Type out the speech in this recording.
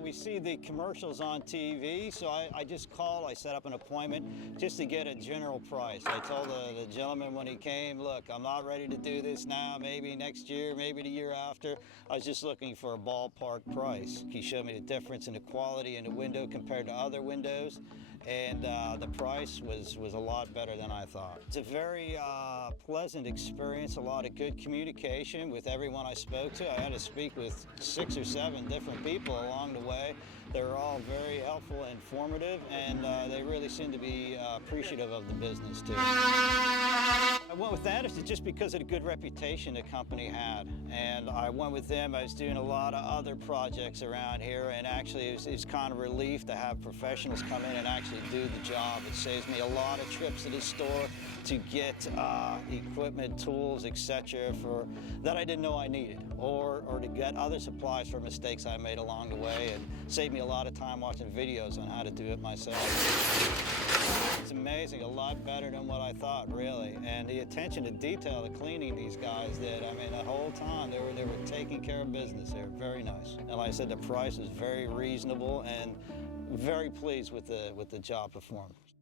We see the commercials on TV, so I just called, I set up an appointment just to get a general price. I told the gentleman when he came, look, I'm not ready to do this now, maybe next year, maybe the year after. I was just looking for a ballpark price. He showed me the difference in the quality in the window compared to other windows, and the price was a lot better than I thought. It's a very pleasant experience, a lot of good communication with everyone I spoke to. I had to speak with 6 or 7 different people along the way. They were all very helpful and informative, and they really seemed to be appreciative of the business too. I went with Andersen just because of the good reputation the company had, and I went with them. I was doing a lot of other projects around here, and actually it was kind of a relief to have professionals come in and actually do the job. It saves me a lot of trips to the store to get equipment, tools, etc. that I didn't know I needed, or to get other supplies for mistakes I made along the way, and saved me a lot of time watching videos on how to do it myself. It's amazing, a lot better than what I thought, really. And the attention to detail, the cleaning these guys did, I mean, the whole time they were taking care of business. They were very nice. And like I said, the price was very reasonable, and very pleased with the job performance.